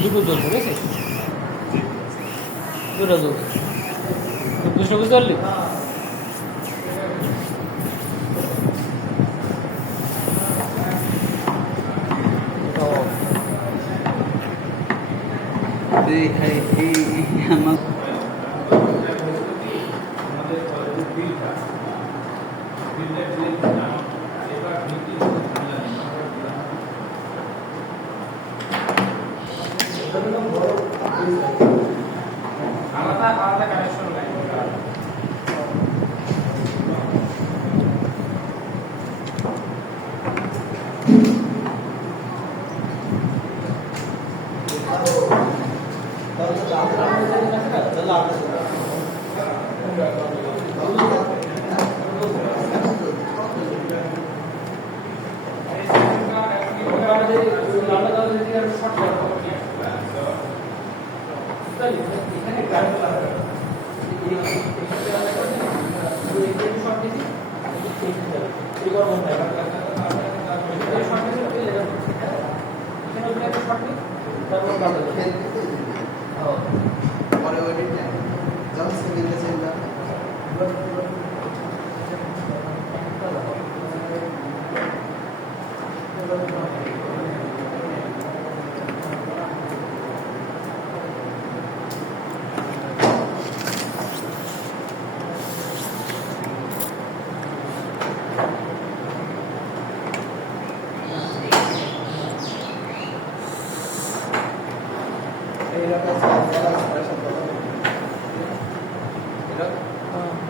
দুটো জল পড়েছে, দুটো জল বুঝতে বুঝতে পারলি। আলাদা কানেকশন নাই।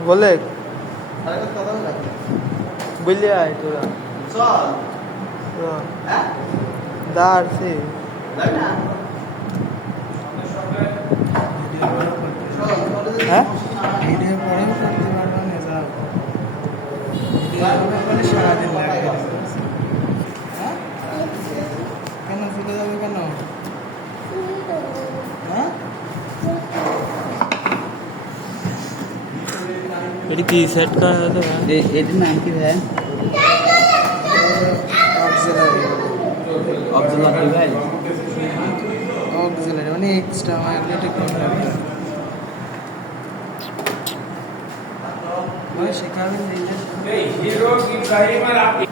বলে বুঝলি আয় তোরা দাঁড়ছি হ্যাঁ ভিডিও পরেও করতে পারবো না স্যার, ভিডিও সারাদিন লাগবে। হ্যাঁ কেন চলে যাবে কেন? হ্যাঁ এটি কি সেট করা হতো? এটির নাম কি ভাই? অক্সিলারি ভাই, অক্সিলারি মানে এক্সট্রা ম্যাগনেটিক কন্ডাক্টর। ভাই শেখাবেন এই হিরো ইব্রাহিম আর আপনি,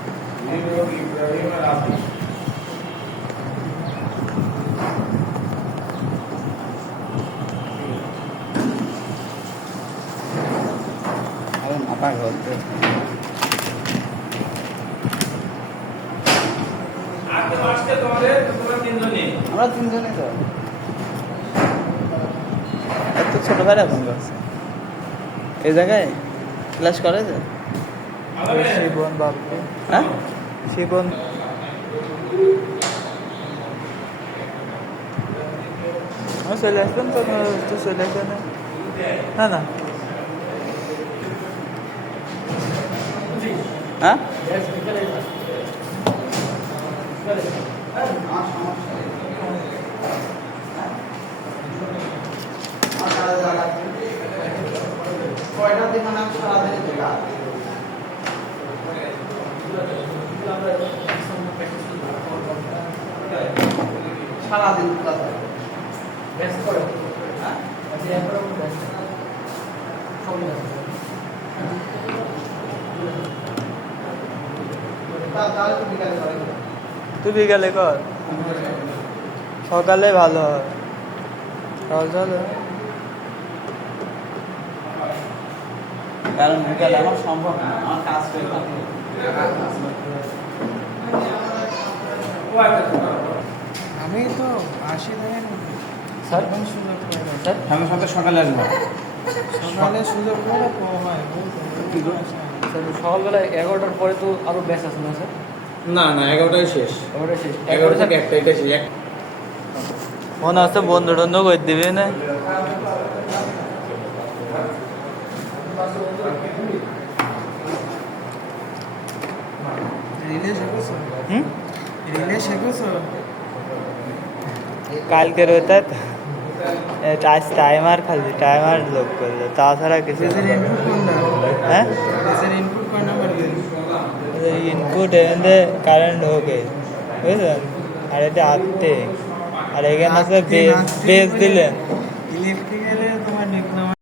হিরো ইব্রাহিম আর আপনি apa বলতে আজকে তোমাদের তোমরা তিনজনই, আমরা তিনজনই তো এত ছোট ভাই এখন আছে এই জায়গায় ক্লাস করে যে শিবন বাবু। হ্যাঁ শিবন চলে আসবেন তো, চলে আসবেন না না হ্যাঁ কয়টা দিন মানে সারাদিন সারাদিন ব্যস্ত করে হ্যাঁ তুই বিকালে কর, সকালে ভালো হয়। কারণ বিকালে আমার সম্ভব না, আমার কাজ করে থাকে। আমি তো আসি দেখেন স্যার, সুযোগ পাই না স্যার। আমি সকালে আসবো, সকালে সুযোগ পেলে হয়। সকালবেলা 11টার পরে তো আরো ব্যাচ আছে না স্যার? না না 11টায় শেষ, 11টায় শেষ, 11টা থেকে 1টা শেষ। মনে আছে বন্ধু টন্ধু করে দিবে না? রিলে শেখেছো? কালকে রোতা টাইমার খালি টাইমার লোক করলো, তাছাড়া কিছু। হ্যাঁ ইনপুট এনে কারেন্ট হোকে বুঝলেন? আর এটা আটতে, আর এখানে আছে বেস দিলেন। ইলেকট্রিক্যালে তোমার ডিপ্লোমা